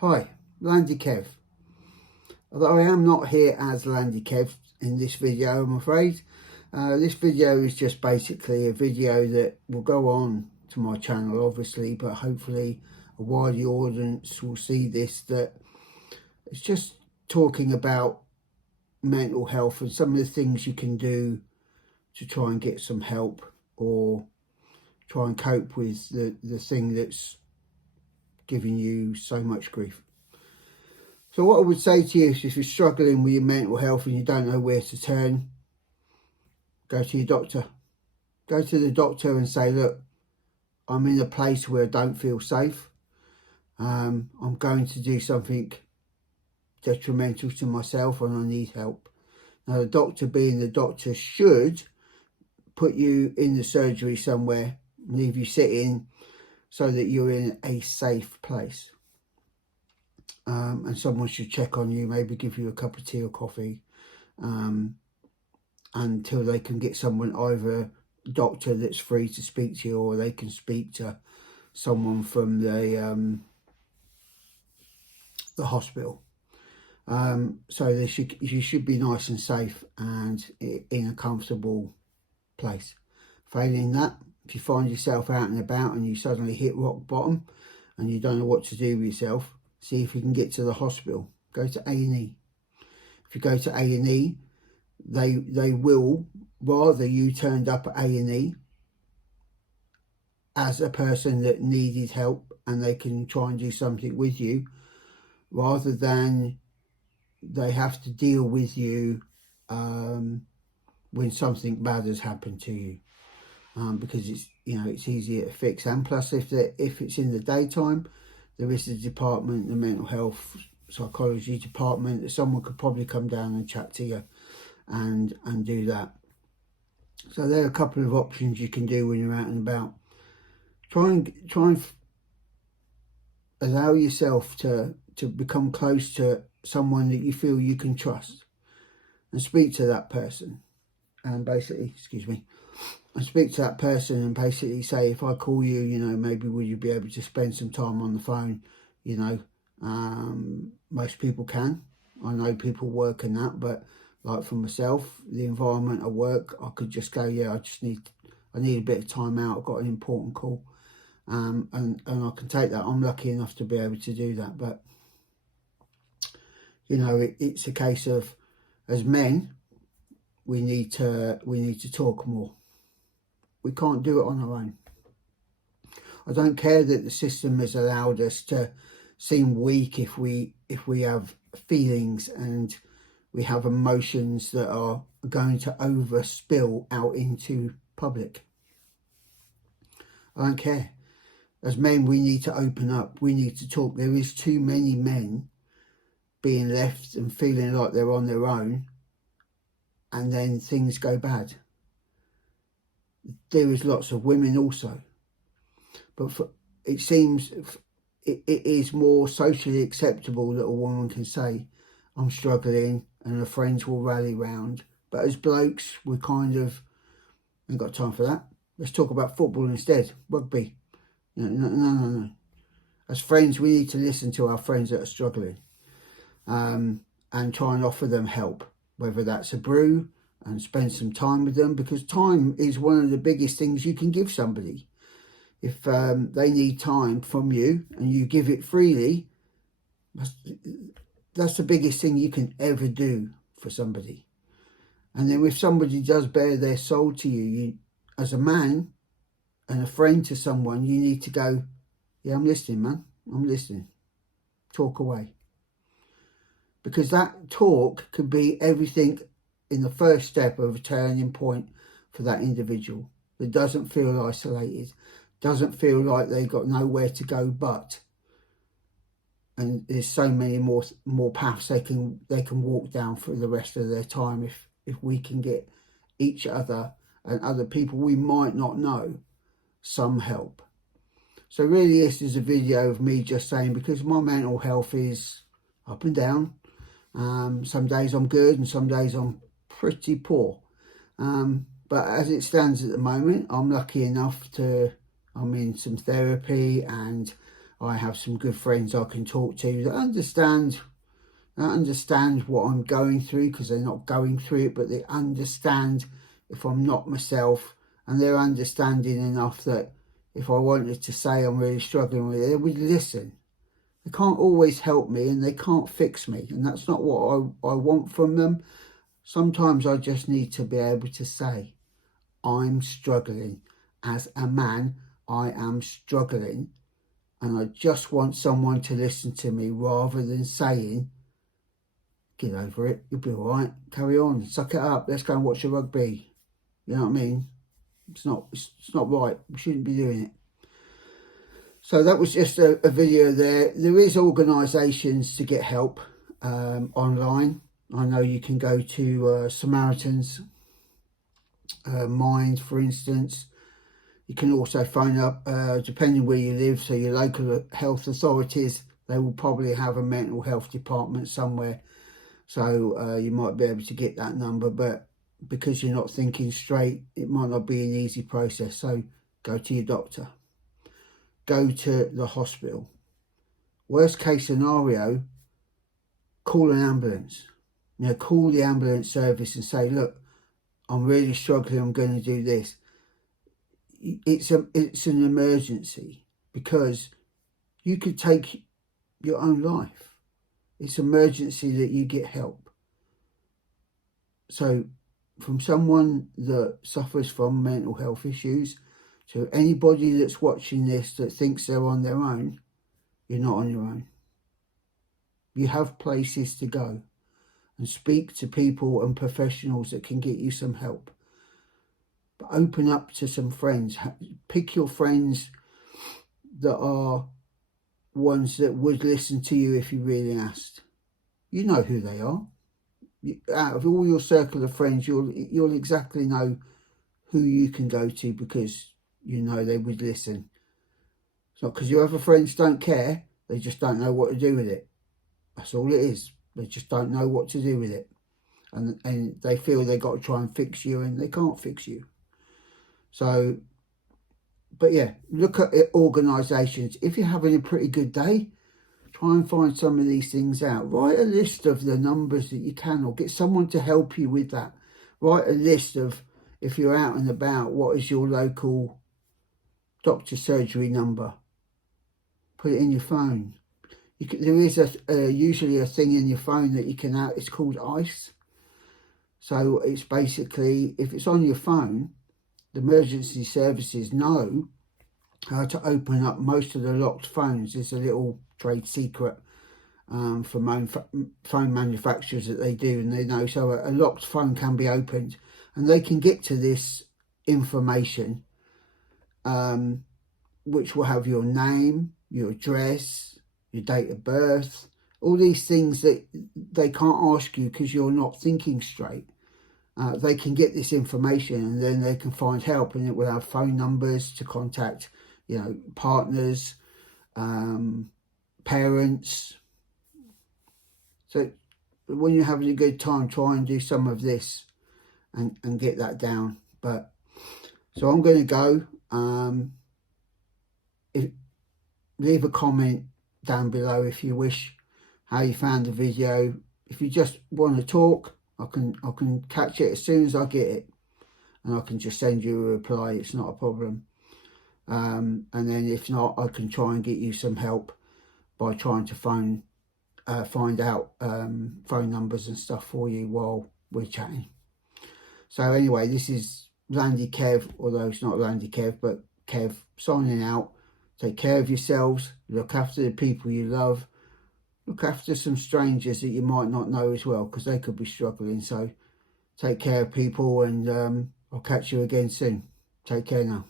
Hi, Landy Kev. Although I am not here as Landy Kev in this video, I'm afraid. This video is just basically a video that will go on to my channel, obviously, but hopefully a wider audience will see this, that it's just talking about mental health and some of the things you can do to try and get some help or try and cope with the thing that's giving you so much grief. So what I would say to you is, if you're struggling with your mental health and you don't know where to turn, go to your doctor. Go to the doctor and say, look, I'm in a place where I don't feel safe. I'm going to do something detrimental to myself and I need help. Now, the doctor, being the doctor, should put you in the surgery somewhere, leave you sitting so that you're in a safe place. And someone should check on you, maybe give you a cup of tea or coffee, until they can get someone, either a doctor that's free to speak to you, or they can speak to someone from the hospital. So you should be nice and safe and in a comfortable place. Failing that, if you find yourself out and about and you suddenly hit rock bottom and you don't know what to do with yourself, see if you can get to the hospital. Go to A&E. If you go to A&E, they will, rather you turned up at A&E as a person that needed help and they can try and do something with you, rather than they have to deal with you when something bad has happened to you, because it's easier to fix. And plus, if it's in the daytime, there is the department, the mental health psychology department, that someone could probably come down and chat to you and do that. So there are a couple of options you can do when you're out and about. Try and allow yourself to become close to someone that you feel you can trust, and speak to that person, and basically, and speak to that person and basically say, if I call you, maybe would you be able to spend some time on the phone? Most people can. I know people work in that, but like for myself, the environment I work, I could just go, yeah, I need a bit of time out, I've got an important call, and I can take that. I'm lucky enough to be able to do that. But it's a case of, as men, we need to talk more. We can't do it on our own. I don't care that the system has allowed us to seem weak if we have feelings and we have emotions that are going to overspill out into public. I don't care. As men, we need to open up. We need to talk. There is too many men being left and feeling like they're on their own, and then things go bad. There is lots of women also, but it seems it is more socially acceptable that a woman can say, I'm struggling, and her friends will rally round. But as blokes, we kind of ain't got time for that. Let's talk about football instead, rugby. No. As friends, we need to listen to our friends that are struggling, and try and offer them help, whether that's a brew, and spend some time with them, because time is one of the biggest things you can give somebody. If they need time from you and you give it freely, that's the biggest thing you can ever do for somebody. And then if somebody does bare their soul to you, as a man and a friend to someone, you need to go, yeah, I'm listening, man, I'm listening. Talk away. Because that talk could be everything in the first step of a turning point for that individual that doesn't feel isolated, doesn't feel like they've got nowhere to go but. And there's so many more paths they can walk down for the rest of their time if we can get each other and other people we might not know some help. So really, this is a video of me just saying, because my mental health is up and down. Some days I'm good and some days I'm pretty poor. But as it stands at the moment, I'm lucky enough I'm in some therapy, and I have some good friends I can talk to that understand what I'm going through, because they're not going through it, but they understand if I'm not myself, and they're understanding enough that if I wanted to say I'm really struggling with it, they would listen. They can't always help me and they can't fix me, and that's not what I want from them. Sometimes I just need to be able to say, I'm struggling. As a man, I am struggling, and I just want someone to listen to me rather than saying, get over it, you'll be all right, carry on, suck it up, let's go and watch the rugby. You know what I mean? It's not right. We shouldn't be doing it. So that was just a video there. There is organisations to get help online. I know you can go to Samaritan's Mind, for instance. You can also phone up, depending where you live, so your local health authorities, they will probably have a mental health department somewhere. So you might be able to get that number, but because you're not thinking straight, it might not be an easy process. So go to your doctor. Go to the hospital. Worst case scenario, call an ambulance. You know, call the ambulance service and say, look, I'm really struggling, I'm going to do this. It's an emergency, because you could take your own life. It's an emergency that you get help. So from someone that suffers from mental health issues, to anybody that's watching this that thinks they're on their own, you're not on your own. You have places to go and speak to people and professionals that can get you some help. But open up to some friends. Pick your friends that are ones that would listen to you if you really asked. You know who they are. Out of all your circle of friends, you'll exactly know who you can go to, because you know they would listen. It's not because your other friends don't care, they just don't know what to do with it. That's all it is. They just don't know what to do with it. And they feel they got to try and fix you, and they can't fix you. So, but yeah, look at organisations. If you're having a pretty good day, try and find some of these things out. Write a list of the numbers that you can, or get someone to help you with that. Write a list of, if you're out and about, what is your local doctor surgery number. Put it in your phone. There is usually a thing in your phone that you can have. It's called ICE. So it's basically, if it's on your phone, the emergency services know how to open up most of the locked phones. It's a little trade secret for phone manufacturers that they do, and they know. So a locked phone can be opened, and they can get to this information, which will have your name, your address, your date of birth, all these things that they can't ask you because you're not thinking straight. They can get this information, and then they can find help, and it will have phone numbers to contact, you know, partners, parents. So when you're having a good time, try and do some of this and get that down. But so I'm going to go. Leave a comment down below if you wish, how you found the video. If you just want to talk, I can catch it as soon as I get it, and I can just send you a reply. It's not a problem. And then if not, I can try and get you some help by trying to find out phone numbers and stuff for you while we're chatting. So anyway, this is Landy Kev, although it's not Landy Kev, but Kev, signing out. Take care of yourselves, look after the people you love, look after some strangers that you might not know as well, because they could be struggling. So take care of people, and I'll catch you again soon. Take care now.